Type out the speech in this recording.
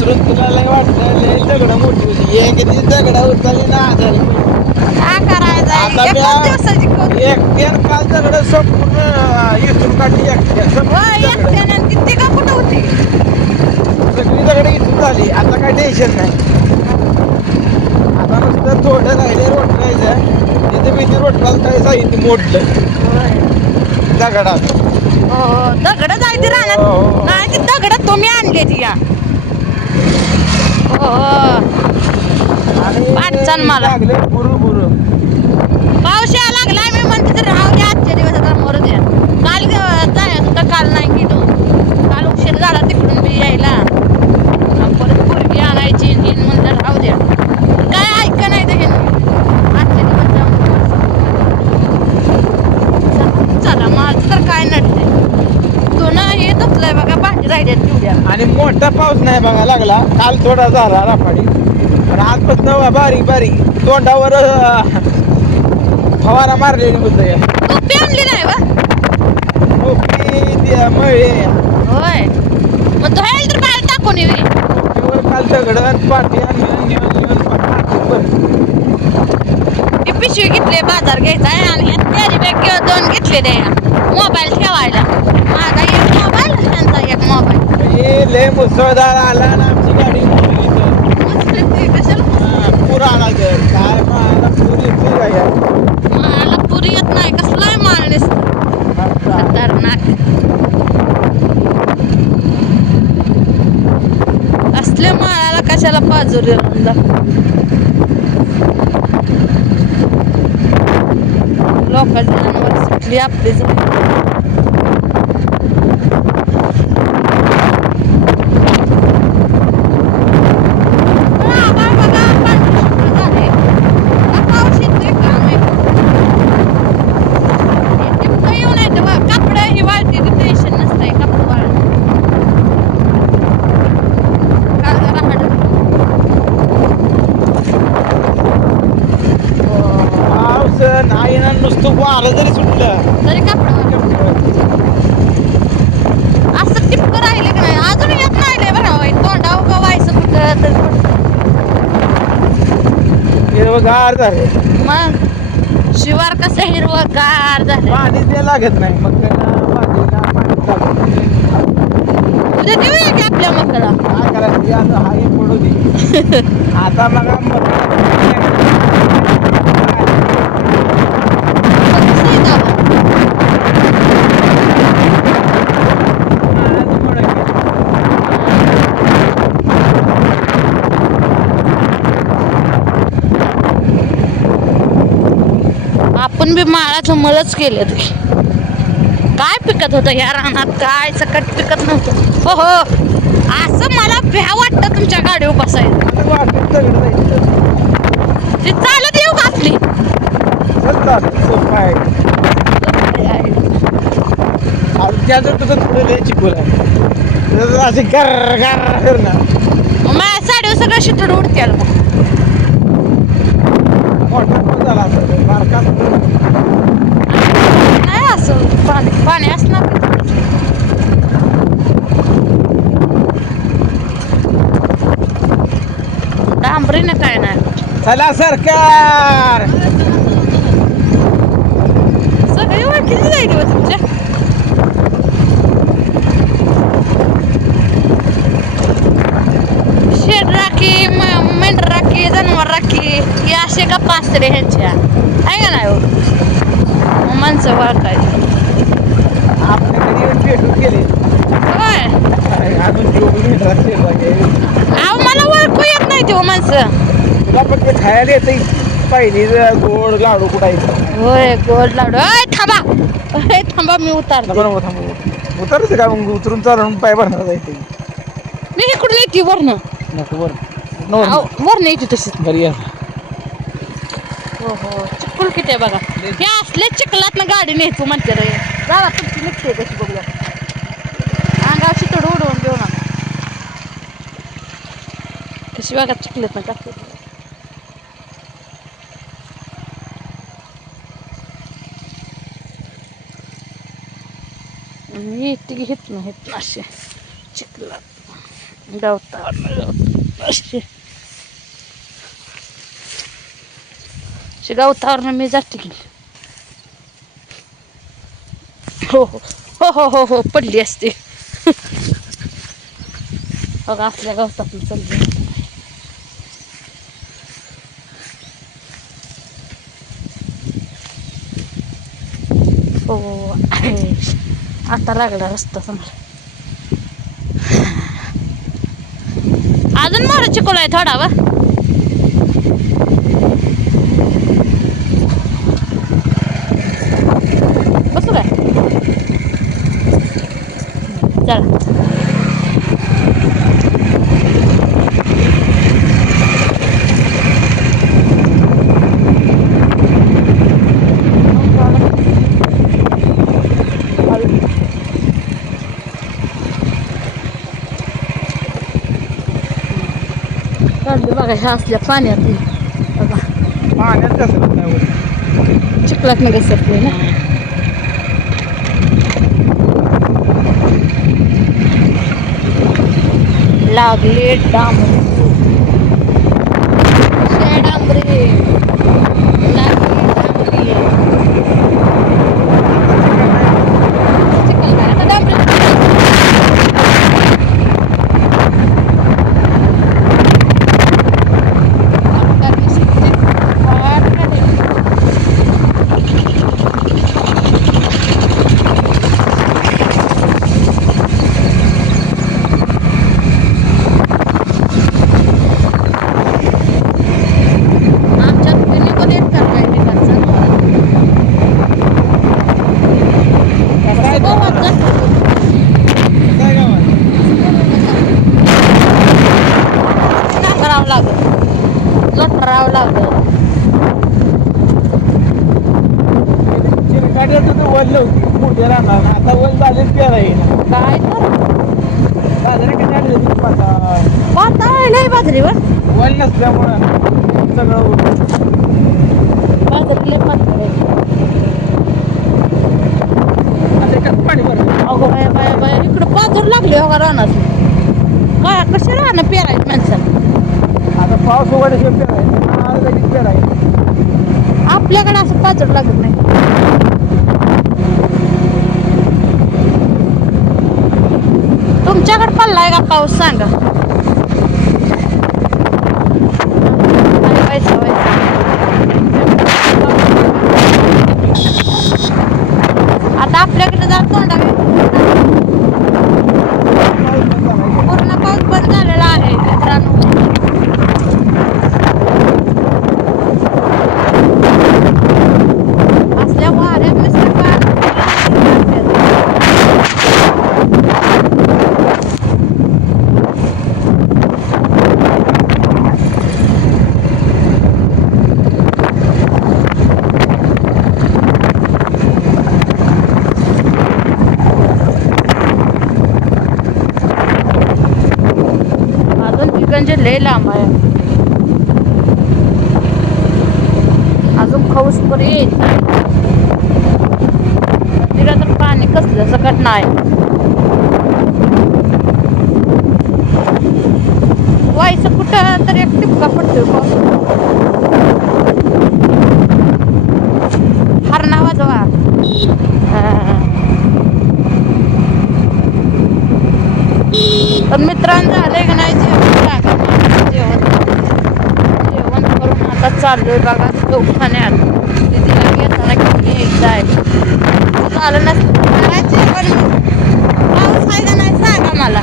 विसरून तुला लय वाटतं लय दगड मोठी होती एक किती दगड उचलली ना आजारी काय करायचं आता एकाच दिवसाची कोण एकट्यान काल दगड संपूर्ण इथून काढली एकट्याने किती का कुठं होती सगळी दगड इथून झाली आता काय टेन्शन नाही आता नुसतं थोडं राहिले रोटरायचं तिथे मी रोटराला काय साहित्य मोडलं दगडात हो दगड जायची राहणार नाही ती दगड तुम्ही आणली ती या हो वाटचाल मला लागले बुरू बुरू पाऊस यायला लागलाय मी म्हणते तर राहू द्या आजच्या दिवस आता मरू द्या काल जायचं होतं काल नाही गेलो काल उशीर झाला तिकडून बी यायला परत पोरगी आणायची म्हणलं राहू द्या काय ऐका नाही ते आजच्या दिवस जाऊन चला माझं तर काय नडतंय तो ना हे धुतलंय बघा भांडी राहिल्या तेवढ्या आणि मोठा पाऊस नाही बघा लागला काल थोडा झाला रापाडी पण आजपासून बारीक बारीक तोंडावर फवारा मारलेली होतं टोपी आणली नाही वा मळे होय मग धुवायला तर बाहेर टाकून येवी काल दगड पाठी ती पिशवी घेतली बाजार घ्यायचा आहे आणि कॅरी बॅग दोन घेतलेले मोबाईल ठेवायला माझा एक मोबाईल त्यांचा एक मोबाईल लय मुसळधार आला आणि आमची गाडी कशाला पूर आला काय मला पूर येते काय मला पुरी येत नाही कसलाय मारणेस खतरनाक असल्या माळाला कशाला पाजूर लोकांची जनावर सुटली आपली नाही ना नुसतं वारं जरी सुटलं तरी कापड असं टिपक राहिले की नाही अजून येत नाही बरं तोंडाव का व्हायचं कुठं तर हिरवगार झाले मग शिवार कसं हिरवगार झालं पाणी ते लागत नाही मग भाजीला पाणी लागत उद्या देऊया की आपल्या मकाला काय करायचं आता हाही पडू दे आता मग आपण बी माळाचं मळच केलं ते काय पिकत होतं या रानात काय सकट पिकत नव्हतं हो हो असं मला भ्या वाटतं तुमच्या गाडीवर बसायचं ती चालत येऊ का आपली असे गर गर करणार माझ्या साडीवर सगळं शितड उडते मग मोठा झाला बारका नाही असं पाणी पाणी असणार डांबरीने काय नाही चला सरकार सगळी ओळखीची जाईल हो तुमच्या शेड राखी मेंढर राखी जनावर राखी हे असे का पाचरे ह्यांच्या आहे का नाही हो माणसं ओळखायची आपल्याकडे येऊन भेटून गेले होय अजून अहो मला ओळखू येत नाही ते माणसं तुला पण ते खायला येते पहिली गोड लाडू कुठायचं होय गोड लाडू थांबा थांबा मी उतारते उतरायचं का मग उतरून चालून पाय भरणार जायचं मी इकडून येते वरनं नको वर वरनं येते तशीच घरी या हो हो चिखल किती आहे बघा हे असले चिखलात ना गाडी नेतो म्हणते रे जावा तुमची निघते कशी बघूया अंगावची तोड उडवून देऊ ना कशी बघा चिखलात ना टाकते येते की हेत ना असे चिखलात गवतावर गवतावर मी जाते की हो हो हो हो हो हो पडली असते बघा आपल्या गवतातून चालली हो आता लागला रस्ता चांगला अजून मोर चिकोल आहे थोडा वा बसू काय चला काढली बघा ह्या असल्या पाण्यात बघा पाण्यात कसं नाही चिखलात न घसरते ना लागले डांबरी डांबरी लागली डांबरी चिखल काय आता डांबरी लोटरावं लागलं वल नव्हती मोठ्या राहणार आता वल झालेच काय राहील काय तर बाजारा कधी आले पाताळ नाही बाजरीवर वल नसल्यामुळं सगळं बाजरीले पाताळ आता पाणी भरलं अगो बाया बाया बाया इकडं पाजर लागले हो का रानात काय कसे राहणं पेरायचं माणसाला आता पाऊस उघडल्याशिवाय पेरायचं लगेच पेरायचं आपल्याकडे असं पाजर लागत नाही तुमच्याकडे पडलाय का पाऊस सांगा पैसा व्हायचा आता आपल्याकडे जात तोंडावी पूर्ण पाऊस बंद झालेला आहे मित्रांनो असल्या वाऱ्यात नुसतं गंज लय लांब आहे अजून खाऊस पर येईल तिला तर पाणी कसलं सकट नाही व्हायचं कुठं तर एक टिपका पडतोय हरणा वाजवा पण मित्रांनो झालंय का नाही जेवण जेवण करून आता चाललोय बघा दवाखान्यात दीदीला घेताना घेऊन यायचं आहे झालं नसतं जेवण पाऊस आहे का नाही सांगा मला